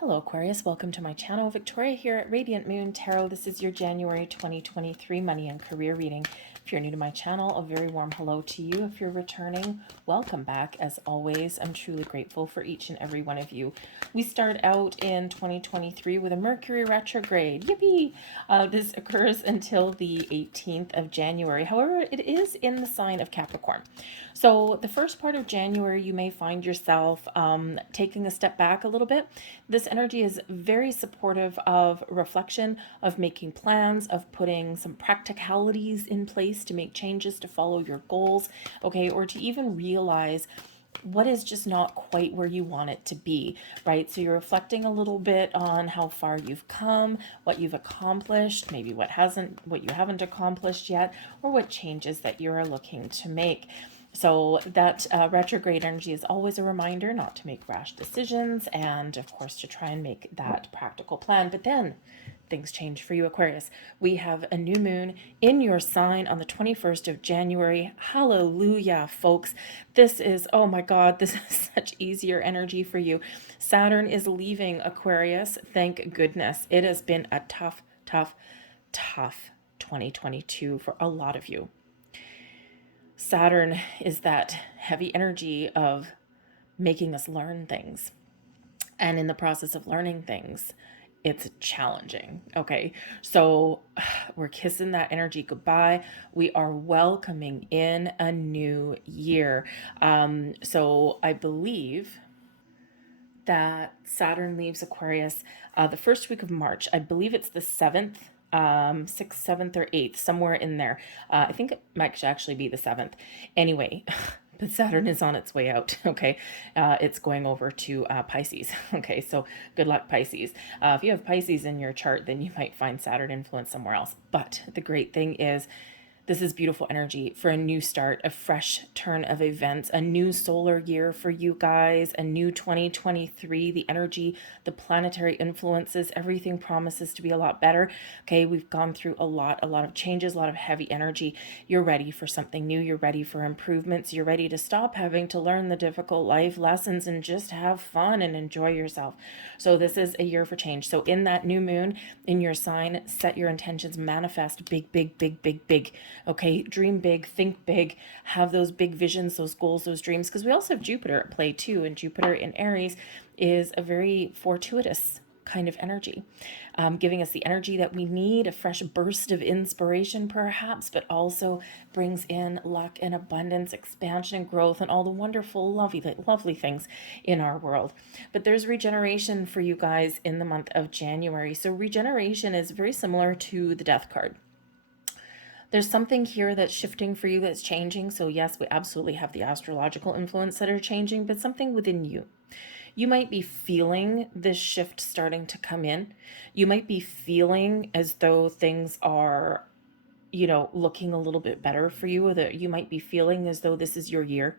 Hello Aquarius, welcome to my channel. Victoria here at Radiant Moon Tarot. This is your January 2023 money and career reading. If you're new to my channel, a very warm hello to you. If you're returning, welcome back. As always, I'm truly grateful for each and every one of you. We start out in 2023 with a Mercury retrograde. Yippee! This occurs until the 18th of January. However, it is in the sign of Capricorn. So the first part of January, you may find yourself taking a step back a little bit. This energy is very supportive of reflection, of making plans, of putting some practicalities in place to make changes to follow your goals, okay, or to even realize what is just not quite where you want it to be, right? So you're reflecting a little bit on how far you've come, what you've accomplished, maybe what you haven't accomplished yet, or what changes that you're looking to make. So that retrograde energy is always a reminder not to make rash decisions and, of course, to try and make that practical plan. But then things change for you, Aquarius. We have a new moon in your sign on the 21st of January. Hallelujah, folks. This is, oh my God, this is such easier energy for you. Saturn is leaving Aquarius. Thank goodness. It has been a tough 2022 for a lot of you. Saturn is that heavy energy of making us learn things. And in the process of learning things, it's challenging. Okay. So we're kissing that energy goodbye. We are welcoming in a new year. So I believe that Saturn leaves Aquarius the first week of March. I believe it's the 7th. 6th, 7th, or 8th, somewhere in there. I think it might actually be the 7th. Anyway, but Saturn is on its way out. Okay. It's going over to Pisces. Okay. So good luck, Pisces. If you have Pisces in your chart, then you might find Saturn influence somewhere else. But the great thing is, this is beautiful energy for a new start, a fresh turn of events, a new solar year for you guys, a new 2023. The energy, the planetary influences, everything promises to be a lot better. Okay, we've gone through a lot of changes, a lot of heavy energy. You're ready for something new. You're ready for improvements. You're ready to stop having to learn the difficult life lessons and just have fun and enjoy yourself. So this is a year for change. So in that new moon, in your sign, set your intentions, manifest big, big, big, big, big. Okay, dream big, think big, have those big visions, those goals, those dreams, because we also have Jupiter at play too, and Jupiter in Aries is a very fortuitous kind of energy, giving us the energy that we need, a fresh burst of inspiration perhaps, but also brings in luck and abundance, expansion and growth, and all the wonderful, lovely things in our world. But there's regeneration for you guys in the month of January. So regeneration is very similar to the Death card. There's something here that's shifting for you, that's changing. So yes, we absolutely have the astrological influence that are changing, but something within you. You might be feeling this shift starting to come in. You might be feeling as though things are, looking a little bit better for you, or that you might be feeling as though this is your year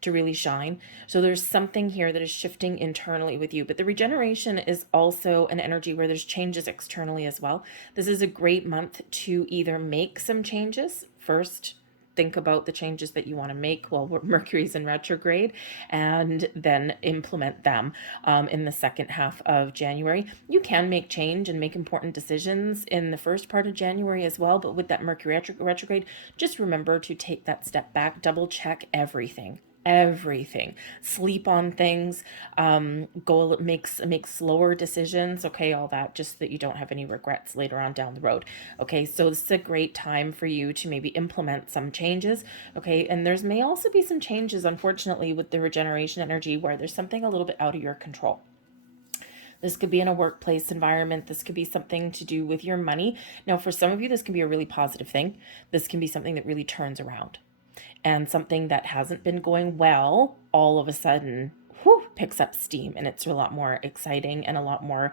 to really shine. So there's something here that is shifting internally with you. But the regeneration is also an energy where there's changes externally as well. This is a great month to either make some changes first. Think about the changes that you want to make while Mercury's in retrograde, and then implement them in the second half of January. You can make change and make important decisions in the first part of January as well, but with that Mercury retrograde, just remember to take that step back, double check everything, sleep on things, go make slower decisions, okay, all that, just so that you don't have any regrets later on down the road. Okay, so this is a great time for you to maybe implement some changes. Okay, and there's may also be some changes, unfortunately, with the regeneration energy where there's something a little bit out of your control. This could be in a workplace environment. This could be something to do with your money. Now, for some of you, this can be a really positive thing. This can be something that really turns around. And something that hasn't been going well, all of a sudden, picks up steam, and it's a lot more exciting and a lot more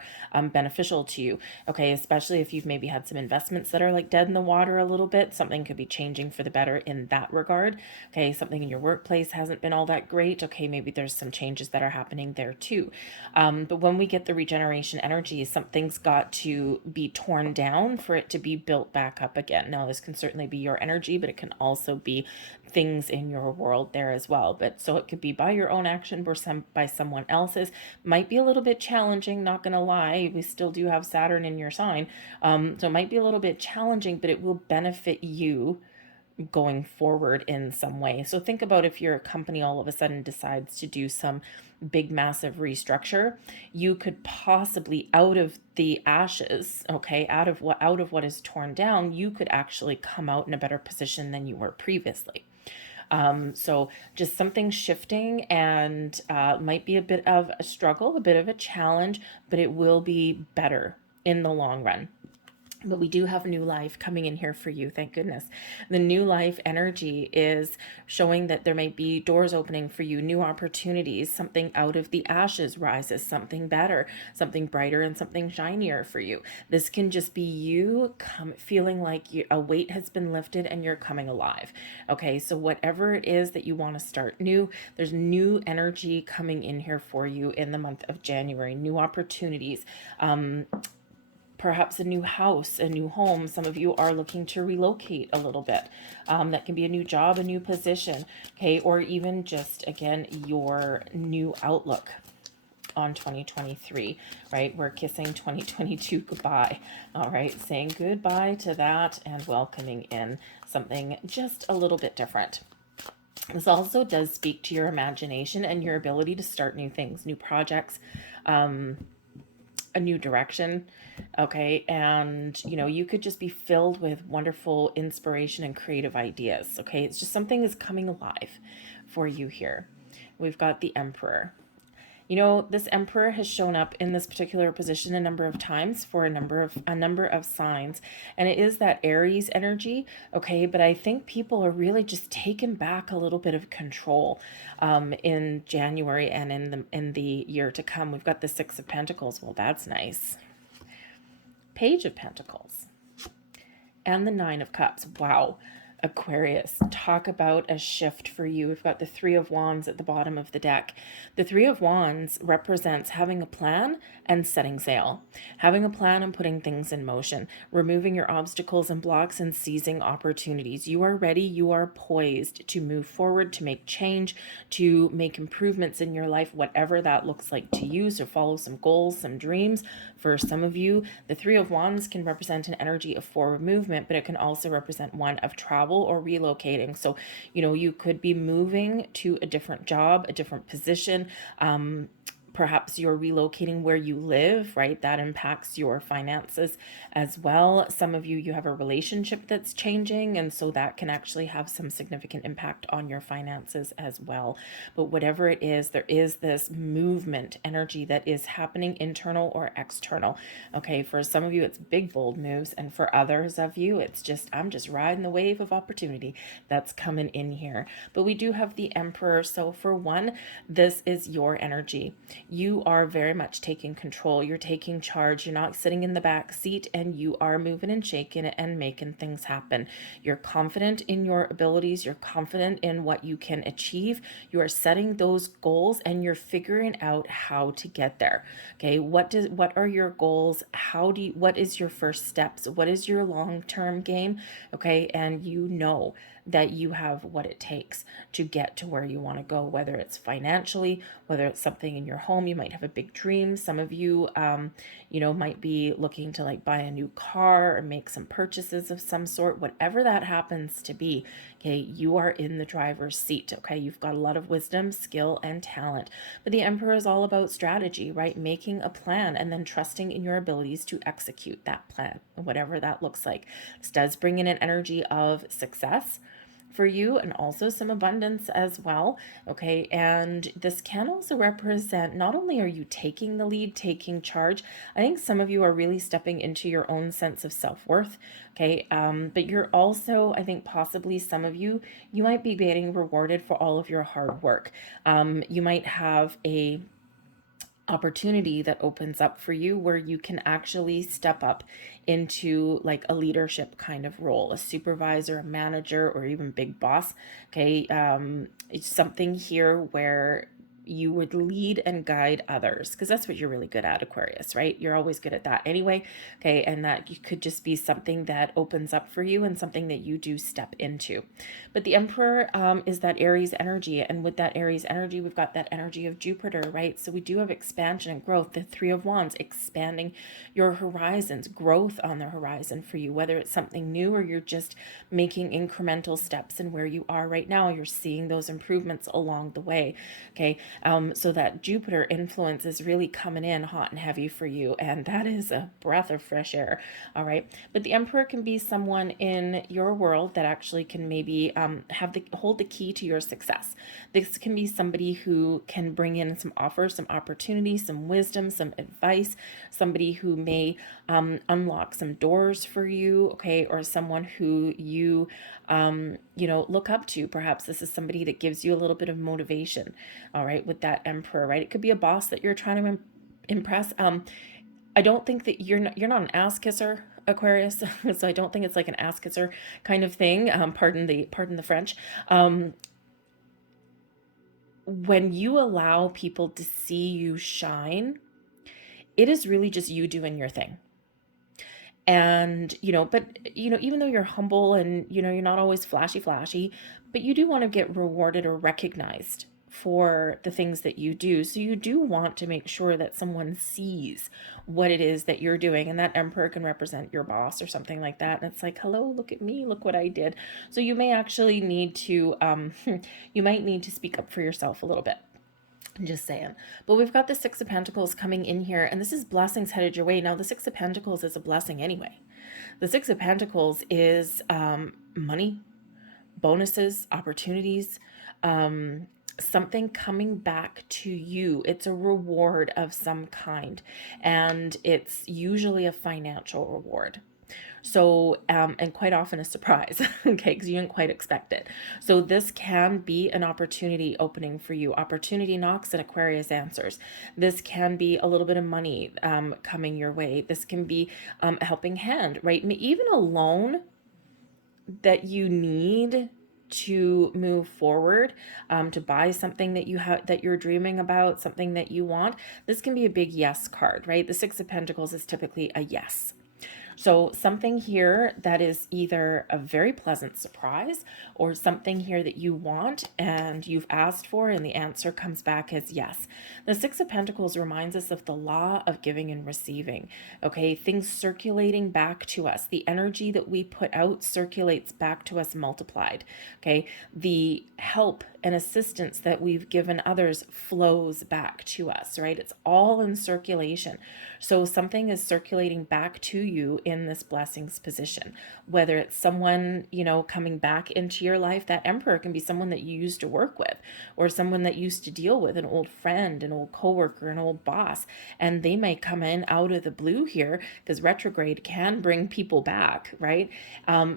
beneficial to you. Okay, especially if you've maybe had some investments that are like dead in the water a little bit, something could be changing for the better in that regard. Okay, something in your workplace hasn't been all that great. Okay, maybe there's some changes that are happening there too. But when we get the regeneration energy, something's got to be torn down for it to be built back up again. Now, this can certainly be your energy, but it can also be things in your world there as well. But so it could be by your own action or by someone else's. Might be a little bit challenging, not gonna lie. We still do have Saturn in your sign. So it might be a little bit challenging, but it will benefit you going forward in some way. So think about if your company all of a sudden decides to do some big massive restructure, you could possibly, out of the ashes, okay, out of what is torn down, you could actually come out in a better position than you were previously. So just something shifting, and might be a bit of a struggle, a bit of a challenge, but it will be better in the long run. But we do have new life coming in here for you, thank goodness. The new life energy is showing that there might be doors opening for you, new opportunities, something out of the ashes rises, something better, something brighter, and something shinier for you. This can just be you feeling like a weight has been lifted and you're coming alive. Okay, so whatever it is that you want to start new, there's new energy coming in here for you in the month of January, new opportunities. Perhaps a new house, a new home. Some of you are looking to relocate a little bit. That can be a new job, a new position, okay? Or even just, again, your new outlook on 2023, right? We're kissing 2022 goodbye, all right? Saying goodbye to that and welcoming in something just a little bit different. This also does speak to your imagination and your ability to start new things, new projects, a new direction, okay? And you could just be filled with wonderful inspiration and creative ideas, okay? It's just something is coming alive for you here. We've got the Emperor. This Emperor has shown up in this particular position a number of times for a number of signs, and it is that Aries energy, okay? But I think people are really just taken back a little bit of control in January and in the year to come. We've got the Six of Pentacles. Well, that's nice. Page of Pentacles and the Nine of Cups. Wow. Aquarius, talk about a shift for you. We've got the Three of Wands at the bottom of the deck. The Three of Wands represents having a plan and setting sail, having a plan and putting things in motion, removing your obstacles and blocks and seizing opportunities. You are ready, you are poised to move forward, to make change, to make improvements in your life, whatever that looks like to you. So follow some goals, some dreams. For some of you, the Three of Wands can represent an energy of forward movement, but it can also represent one of travel or relocating. So, you could be moving to a different job, a different position. Perhaps you're relocating where you live, right? That impacts your finances as well. Some of you have a relationship that's changing, and so that can actually have some significant impact on your finances as well. But whatever it is, there is this movement energy that is happening, internal or external. Okay, for some of you, it's big, bold moves, and for others of you, it's just, I'm just riding the wave of opportunity that's coming in here. But we do have the Emperor. So for one, this is your energy. You are very much taking control. You're taking charge. You're not sitting in the back seat, and you are moving and shaking it and making things happen. You're confident in your abilities. You're confident in what you can achieve. You are setting those goals and you're figuring out how to get there. Okay. What are your goals? What is your first steps? What is your long-term game? Okay. And that you have what it takes to get to where you want to go, whether it's financially, whether it's something in your home. You might have a big dream. Some of you, might be looking to buy a new car or make some purchases of some sort, whatever that happens to be. Okay. You are in the driver's seat. Okay. You've got a lot of wisdom, skill, and talent, but the Emperor is all about strategy, right? Making a plan and then trusting in your abilities to execute that plan, whatever that looks like. This does bring in an energy of success for you, and also some abundance as well. Okay. And this can also represent, not only are you taking the lead, taking charge, I think some of you are really stepping into your own sense of self-worth. Okay. But you're also, I think possibly some of you might be getting rewarded for all of your hard work. You might have a opportunity that opens up for you where you can actually step up into a leadership kind of role, a supervisor, a manager, or even big boss. Okay. It's something here where you would lead and guide others, because that's what you're really good at, Aquarius, right? You're always good at that anyway. Okay. And that you could just be something that opens up for you and something that you do step into. But the Emperor is that Aries energy. And with that Aries energy, we've got that energy of Jupiter, right? So we do have expansion and growth. The Three of Wands, expanding your horizons, growth on the horizon for you, whether it's something new or you're just making incremental steps in where you are right now. You're seeing those improvements along the way. Okay. So that Jupiter influence is really coming in hot and heavy for you. And that is a breath of fresh air. All right. But the Emperor can be someone in your world that actually can maybe hold the key to your success. This can be somebody who can bring in some offers, some opportunities, some wisdom, some advice, somebody who may unlock some doors for you, okay, or someone who you look up to. Perhaps this is somebody that gives you a little bit of motivation, all right, with that Emperor, right? It could be a boss that you're trying to impress. I don't think that you're not an ass kisser, Aquarius. So I don't think it's like an ass kisser kind of thing. Pardon the French. When you allow people to see you shine, it is really just you doing your thing. And, but, even though you're humble and, you're not always flashy, but you do want to get rewarded or recognized for the things that you do. So you do want to make sure that someone sees what it is that you're doing. And that Emperor can represent your boss or something like that. And it's like, hello, look at me, look what I did. So you may actually need to, you might need to speak up for yourself a little bit. I'm just saying. But we've got the Six of Pentacles coming in here, and this is blessings headed your way. Now, the Six of Pentacles is a blessing anyway. The Six of Pentacles is money, bonuses, opportunities, something coming back to you. It's a reward of some kind, and it's usually a financial reward. So, and quite often a surprise, okay, because you didn't quite expect it. So this can be an opportunity opening for you. Opportunity knocks and Aquarius answers. This can be a little bit of money coming your way. This can be a helping hand, right? Even a loan that you need to move forward, to buy something that that you're dreaming about, something that you want. This can be a big yes card, right? The Six of Pentacles is typically a yes. So something here that is either a very pleasant surprise or something here that you want and you've asked for and the answer comes back as yes. The Six of Pentacles reminds us of the law of giving and receiving. Okay, things circulating back to us. The energy that we put out circulates back to us multiplied. Okay, the help and assistance that we've given others flows back to us, right? It's all in circulation. So something is circulating back to you in this blessings position, whether it's someone, coming back into your life. That Emperor can be someone that you used to work with or someone that used to deal with, an old friend, an old coworker, an old boss, and they may come in out of the blue here because retrograde can bring people back, right?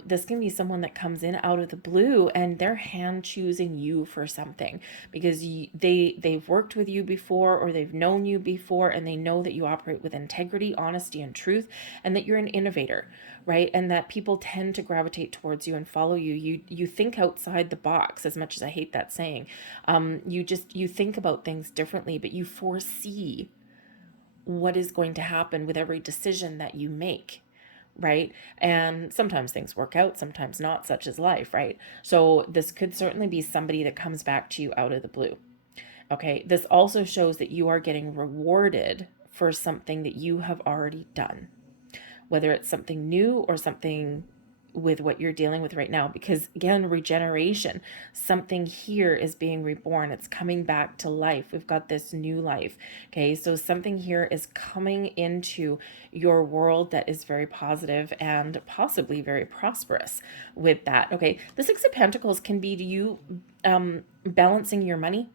This can be someone that comes in out of the blue and they're hand choosing you for something because they've worked with you before or they've known you before and they know that you operate with integrity, honesty, and truth, and that you're an innovator, right? And that people tend to gravitate towards you and follow you. You think outside the box, as much as I hate that saying. You think about things differently, but you foresee what is going to happen with every decision that you make, right? And sometimes things work out, sometimes not, such as life, right? So this could certainly be somebody that comes back to you out of the blue. Okay, this also shows that you are getting rewarded for something that you have already done, whether it's something new or something with what you're dealing with right now. Because again, regeneration, something here is being reborn. It's coming back to life. We've got this new life. Okay, so something here is coming into your world that is very positive and possibly very prosperous with that. Okay, the Six of Pentacles can be to you balancing your money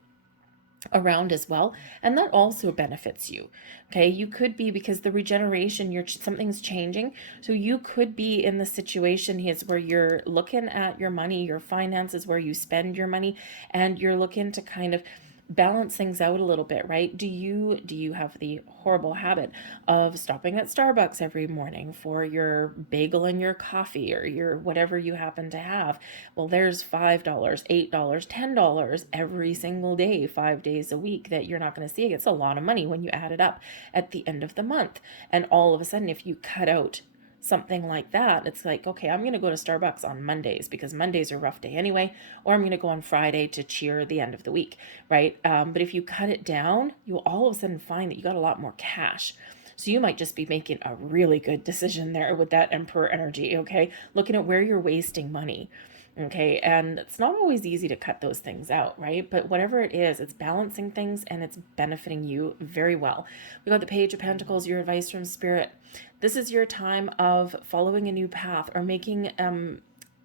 around as well, and that also benefits you. Okay, you could be, because the regeneration, something's changing, so you could be in the situation here where you're looking at your money, your finances, where you spend your money, and you're looking to kind of balance things out a little bit, right? Do you have the horrible habit of stopping at Starbucks every morning for your bagel and your coffee or your whatever you happen to have? Well, there's $5, $8, $10 every single day, 5 days a week that you're not going to see. It's a lot of money when you add it up at the end of the month. And all of a sudden, if you cut out something like that, it's like, okay, I'm going to go to Starbucks on Mondays because Mondays are a rough day anyway, or I'm going to go on Friday to cheer the end of the week, right? But if you cut it down, you'll all of a sudden find that you got a lot more cash. So you might just be making a really good decision there with that Emperor energy, okay? Looking at where you're wasting money. Okay, and it's not always easy to cut those things out, right? But whatever it is, it's balancing things and it's benefiting you very well. We got the Page of Pentacles, your advice from Spirit. This is your time of following a new path or making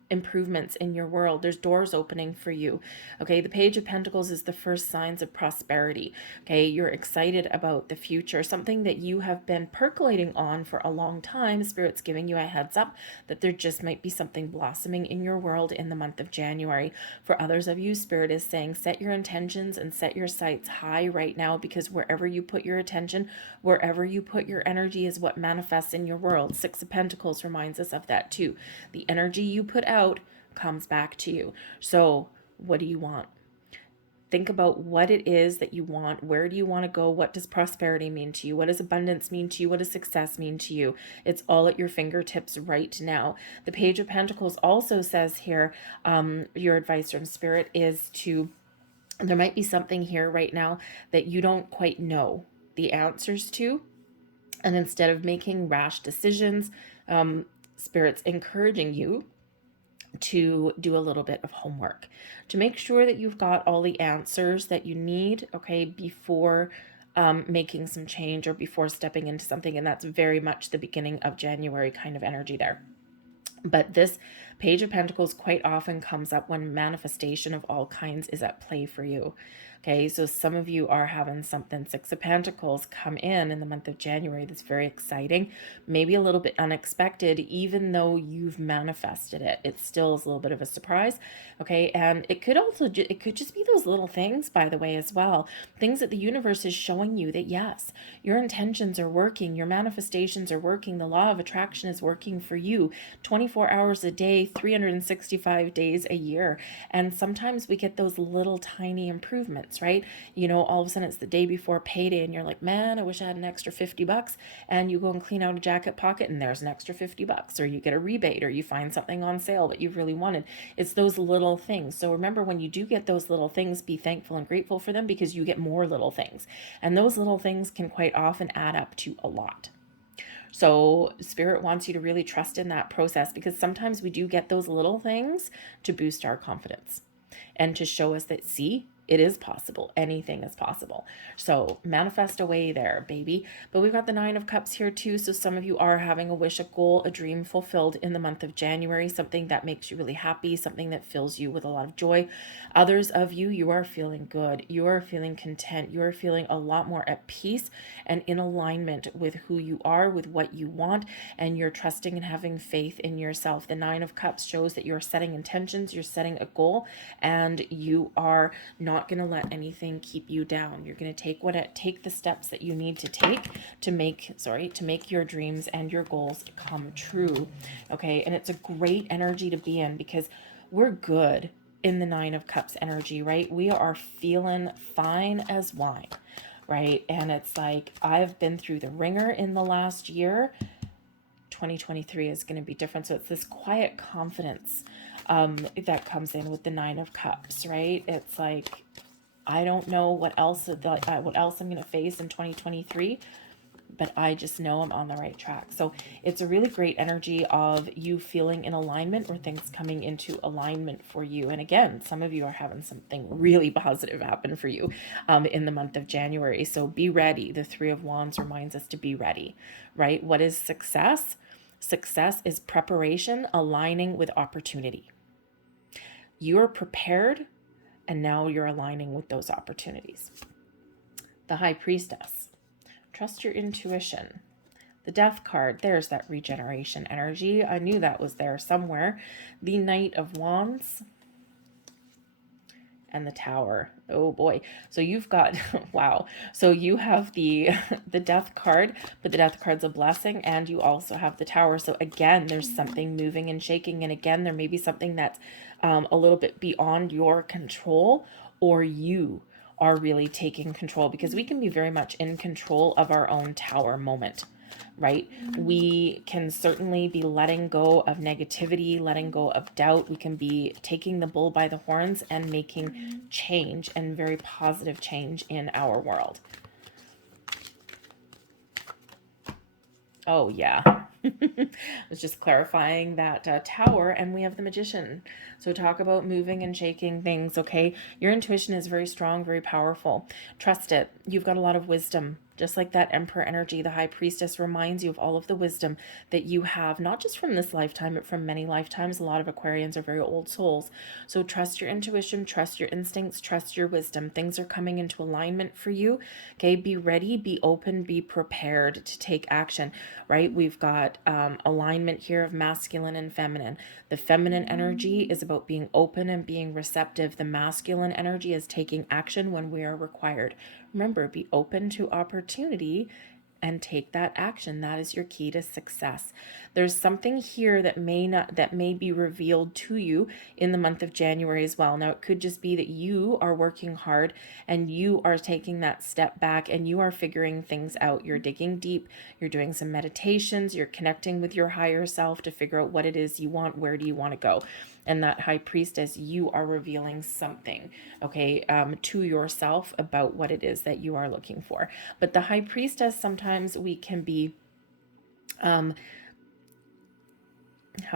improvements in your world. There's doors opening for you. Okay, the Page of Pentacles is the first signs of prosperity. Okay, you're excited about the future, something that you have been percolating on for a long time. Spirit's giving you a heads up that there just might be something blossoming in your world in the month of January. For others of you, Spirit is saying set your intentions and set your sights high right now, because wherever you put your attention, wherever you put your energy is what manifests in your world. Six of Pentacles reminds us of that too. The energy you put out comes back to you. So what do you want? Think about what it is that you want. Where do you want to go? What does prosperity mean to you? What does abundance mean to you? What does success mean to you? It's all at your fingertips right now. The Page of Pentacles also says here, your advice from Spirit is to, there might be something here right now that you don't quite know the answers to. And instead of making rash decisions, Spirit's encouraging you to do a little bit of homework to make sure that you've got all the answers that you need, okay, before making some change or before stepping into something. And that's very much the beginning of January kind of energy there. But this Page of Pentacles quite often comes up when manifestation of all kinds is at play for you. Okay, so some of you are having something, Six of Pentacles, come in the month of January that's very exciting, maybe a little bit unexpected, even though you've manifested it. It still is a little bit of a surprise, okay? And it could also, it could just be those little things, by the way, as well. Things that the universe is showing you that, yes, your intentions are working, your manifestations are working, the law of attraction is working for you 24 hours a day, 365 days a year. And sometimes we get those little tiny improvements, right? You know, all of a sudden it's the day before payday and you're like, man, I wish I had an extra $50. And you go and clean out a jacket pocket and there's an extra $50, or you get a rebate, or you find something on sale that you've really wanted. It's those little things. So remember, when you do get those little things, be thankful and grateful for them, because you get more little things. And those little things can quite often add up to a lot. So Spirit wants you to really trust in that process, because sometimes we do get those little things to boost our confidence and to show us that, see, it is possible. Anything is possible. So manifest away there, baby. But we've got the Nine of Cups here too. So some of you are having a wish, a goal, a dream fulfilled in the month of January, something that makes you really happy, something that fills you with a lot of joy. Others of you, you are feeling good. You are feeling content. You are feeling a lot more at peace and in alignment with who you are, with what you want, and you're trusting and having faith in yourself. The Nine of Cups shows that you're setting intentions, you're setting a goal, and you are not going to let anything keep you down. You're going to take the steps that you need to take to make your dreams and your goals come true. Okay, and it's a great energy to be in, because we're good in the Nine of Cups energy, right? We are feeling fine as wine, right? And it's like, I've been through the ringer in the last year. 2023 is going to be different. So it's this quiet confidence that comes in with the Nine of Cups, right? It's like, I don't know what else I'm going to face in 2023, but I just know I'm on the right track. So it's a really great energy of you feeling in alignment, or things coming into alignment for you. And again, some of you are having something really positive happen for you in the month of January. So be ready. The Three of Wands reminds us to be ready, right? What is success? Success is preparation aligning with opportunity. You are prepared, and now you're aligning with those opportunities. The High Priestess. Trust your intuition. The Death card, there's that regeneration energy. I knew that was there somewhere. The Knight of Wands and the Tower. Oh boy. So you've got, wow. So you have the the Death card, but the Death card's a blessing, and you also have the Tower. So again, there's something moving and shaking, and again, there may be something that's a little bit beyond your control, or you are really taking control, because we can be very much in control of our own Tower moment, right? We can certainly be letting go of negativity, letting go of doubt. We can be taking the bull by the horns and making change, and very positive change in our world. Oh, yeah. I was just clarifying that Tower, and we have the Magician. So talk about moving and shaking things, okay? Your intuition is very strong, very powerful. Trust it. You've got a lot of wisdom. Just like that Emperor energy, the High Priestess reminds you of all of the wisdom that you have, not just from this lifetime, but from many lifetimes. A lot of Aquarians are very old souls. So trust your intuition, trust your instincts, trust your wisdom. Things are coming into alignment for you, okay? Be ready, be open, be prepared to take action, right? We've got alignment here of masculine and feminine. The feminine energy is about being open and being receptive. The masculine energy is taking action when we are required. Remember, be open to opportunity and take that action. That is your key to success. There's something here that may be revealed to you in the month of January as well. Now, it could just be that you are working hard and you are taking that step back and you are figuring things out. You're digging deep, you're doing some meditations, you're connecting with your higher self to figure out what it is you want, where do you want to go. And that High Priestess, you are revealing something, okay, to yourself about what it is that you are looking for. But the High Priestess, sometimes we can be, how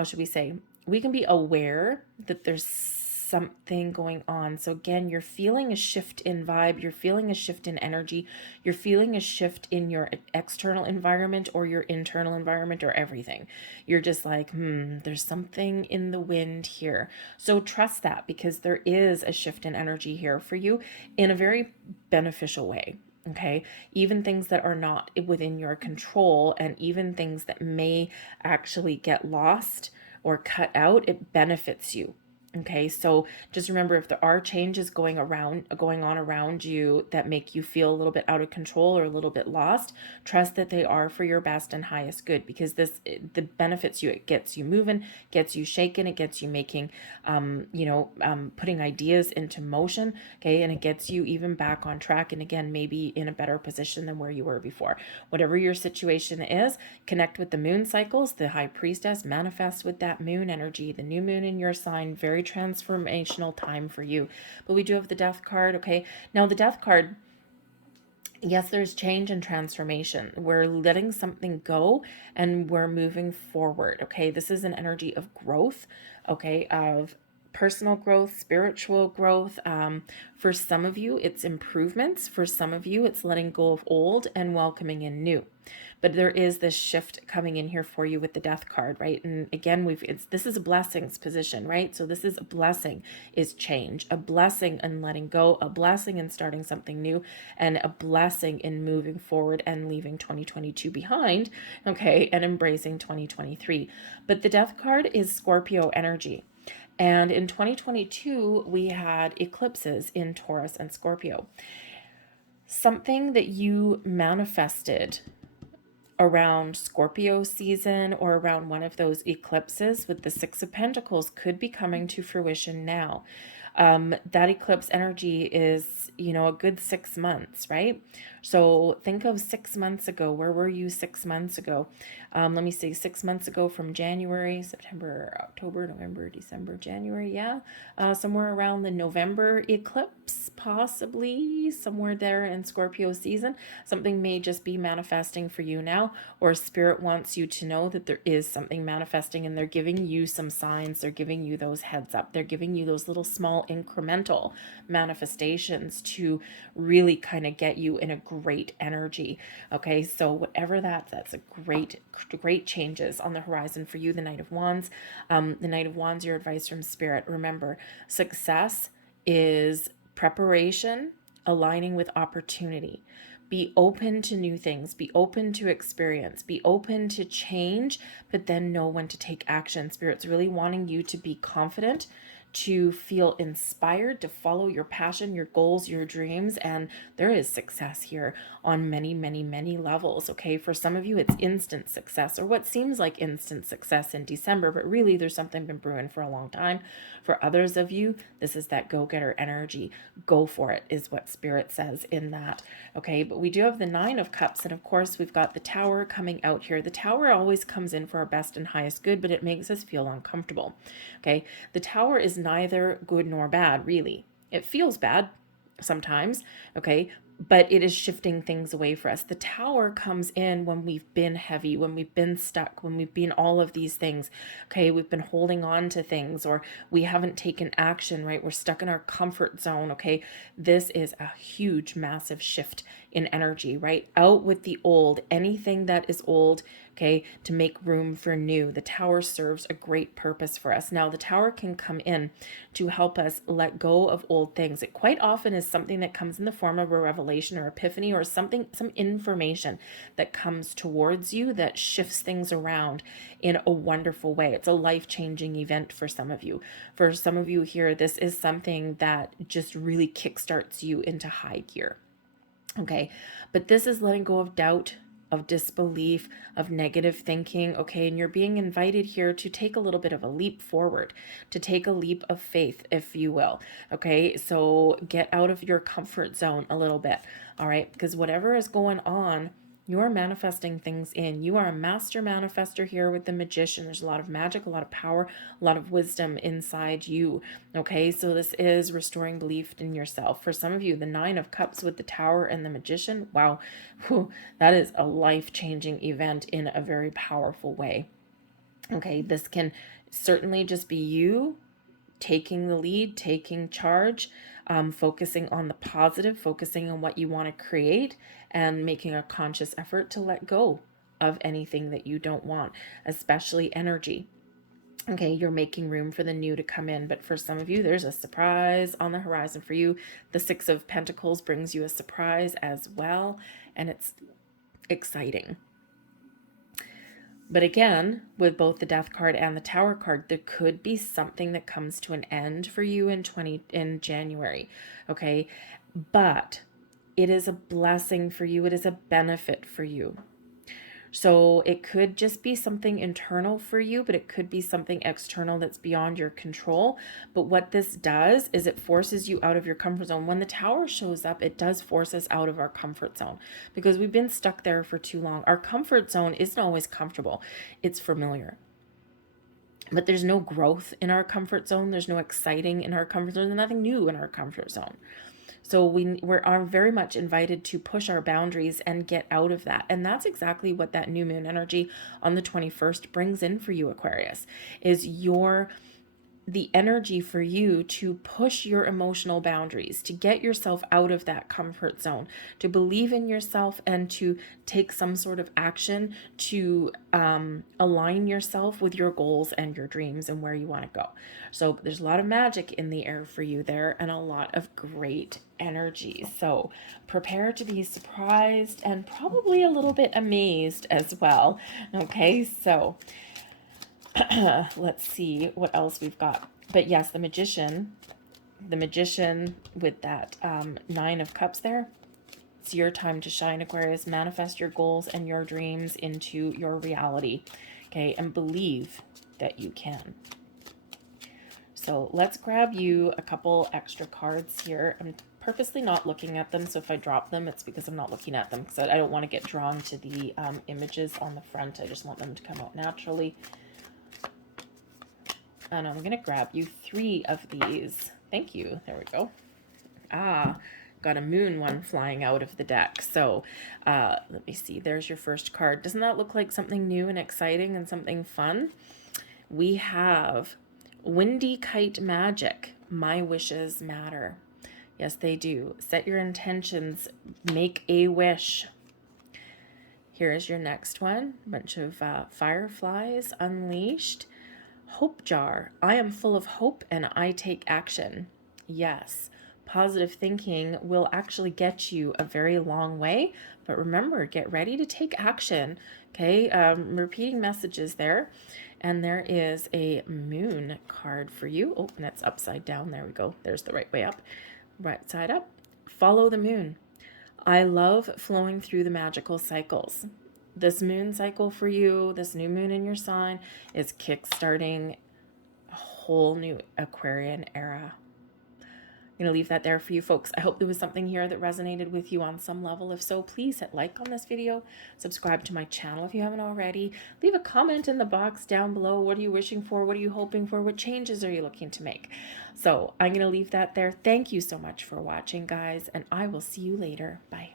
should we say, we can be aware that there's something going on. So again, you're feeling a shift in vibe, you're feeling a shift in energy, you're feeling a shift in your external environment or your internal environment or everything. You're just like, there's something in the wind here. So trust that, because there is a shift in energy here for you in a very beneficial way. Okay, even things that are not within your control, and even things that may actually get lost or cut out, it benefits you. Okay, so just remember, if there are changes going on around you that make you feel a little bit out of control or a little bit lost, trust that they are for your best and highest good, because the benefits you. It gets you moving, gets you shaking, it gets you making, putting ideas into motion. Okay, and it gets you even back on track, and again, maybe in a better position than where you were before. Whatever your situation is, connect with the moon cycles. The High Priestess manifests with that moon energy, the new moon in your sign. Very transformational time for you. But we do have the Death card. Okay, now the Death card, yes, there's change and transformation. We're letting something go and we're moving forward. Okay, this is an energy of growth, okay, of personal growth, spiritual growth. For some of you, it's improvements. For some of you, it's letting go of old and welcoming in new. But there is this shift coming in here for you with the Death card, right? And again, this is a blessings position, right? So this is a blessing, is change, a blessing in letting go, a blessing in starting something new, and a blessing in moving forward and leaving 2022 behind, okay, and embracing 2023. But the Death card is Scorpio energy. And in 2022, we had eclipses in Taurus and Scorpio. Something that you manifested around Scorpio season or around one of those eclipses with the Six of Pentacles could be coming to fruition now. That eclipse energy is, a good 6 months, right? So think of 6 months ago. Where were you 6 months ago? Let me see, 6 months ago from January, September, October, November, December, January. Yeah. Somewhere around the November eclipse, possibly somewhere there in Scorpio season. Something may just be manifesting for you now, or Spirit wants you to know that there is something manifesting, and they're giving you some signs. They're giving you those heads up. They're giving you those little small incremental manifestations to really kind of get you in a great energy. Okay, so whatever that's a great changes on the horizon for you. The Knight of Wands. The Knight of Wands, your advice from Spirit. Remember, success is preparation aligning with opportunity. Be open to new things, be open to experience, be open to change, but then know when to take action. Spirit's really wanting you to be confident, to feel inspired to follow your passion, your goals, your dreams. And there is success here on many, many, many levels. Okay. For some of you, it's instant success, or what seems like instant success in December, but really there's something been brewing for a long time. For others of you, this is that go-getter energy. Go for it is what Spirit says in that. Okay. But we do have the Nine of Cups. And of course, we've got the Tower coming out here. The Tower always comes in for our best and highest good, but it makes us feel uncomfortable. Okay. The Tower is neither good nor bad, really. It feels bad sometimes, okay, but it is shifting things away for us. The Tower comes in when we've been heavy, when we've been stuck, when we've been all of these things, okay, we've been holding on to things, or we haven't taken action, right? We're stuck in our comfort zone, okay? This is a huge, massive shift in energy, right? Out with the old, anything that is old, okay, to make room for new. The Tower serves a great purpose for us. Now, the Tower can come in to help us let go of old things. It quite often is something that comes in the form of a revelation or epiphany, or something, some information that comes towards you that shifts things around in a wonderful way. It's a life-changing event for some of you. For some of you here, this is something that just really kickstarts you into high gear. Okay, but this is letting go of doubt, of disbelief, of negative thinking, okay? And you're being invited here to take a little bit of a leap forward, to take a leap of faith, if you will, okay? So get out of your comfort zone a little bit, all right? Because whatever is going on, you're manifesting things in. You are a master manifester here with the Magician. There's a lot of magic, a lot of power, a lot of wisdom inside you. Okay, so this is restoring belief in yourself. For some of you, the Nine of Cups with the Tower and the Magician, wow, whew, that is a life-changing event in a very powerful way. Okay, this can certainly just be you taking the lead, taking charge, focusing on the positive, focusing on what you want to create, and making a conscious effort to let go of anything that you don't want, especially energy. Okay, you're making room for the new to come in, but for some of you, there's a surprise on the horizon for you. The Six of Pentacles brings you a surprise as well, and it's exciting. But again, with both the Death card and the Tower card, there could be something that comes to an end for you in January, okay? But it is a blessing for you. It is a benefit for you. So it could just be something internal for you, but it could be something external that's beyond your control. But what this does is it forces you out of your comfort zone. When the Tower shows up, it does force us out of our comfort zone because we've been stuck there for too long. Our comfort zone isn't always comfortable. It's familiar. But there's no growth in our comfort zone. There's no exciting in our comfort zone. There's nothing new in our comfort zone. So we are very much invited to push our boundaries and get out of that. And that's exactly what that new moon energy on the 21st brings in for you, Aquarius, is the energy for you to push your emotional boundaries, to get yourself out of that comfort zone, to believe in yourself, and to take some sort of action to align yourself with your goals and your dreams and where you want to go. So there's a lot of magic in the air for you there, and a lot of great energy. So prepare to be surprised and probably a little bit amazed as well. Okay, so let's see what else we've got. But yes, the magician with that Nine of Cups there. It's your time to shine, Aquarius. Manifest your goals and your dreams into your reality, okay? And believe that you can. So let's grab you a couple extra cards here. I'm purposely not looking at them, so if I drop them, it's because I'm not looking at them, because I don't want to get drawn to the images on the front. I just want them to come out naturally. And I'm going to grab you 3 of these. Thank you. There we go. Got a moon one flying out of the deck. So let me see. There's your first card. Doesn't that look like something new and exciting and something fun? We have Windy Kite Magic. My wishes matter. Yes, they do. Set your intentions. Make a wish. Here is your next one. A bunch of fireflies unleashed. Hope jar. I am full of hope and I take action. Yes. Positive thinking will actually get you a very long way. But remember, get ready to take action. Okay. Repeating messages there. And there is a moon card for you. Oh, and it's upside down. There we go. There's the right way up. Right side up. Follow the moon. I love flowing through the magical cycles. This moon cycle for you, this new moon in your sign, is kickstarting a whole new Aquarian era. I'm going to leave that there for you folks. I hope there was something here that resonated with you on some level. If so, please hit like on this video, subscribe to my channel if you haven't already, leave a comment in the box down below. What are you wishing for? What are you hoping for? What changes are you looking to make? So I'm going to leave that there. Thank you so much for watching, guys, and I will see you later. Bye.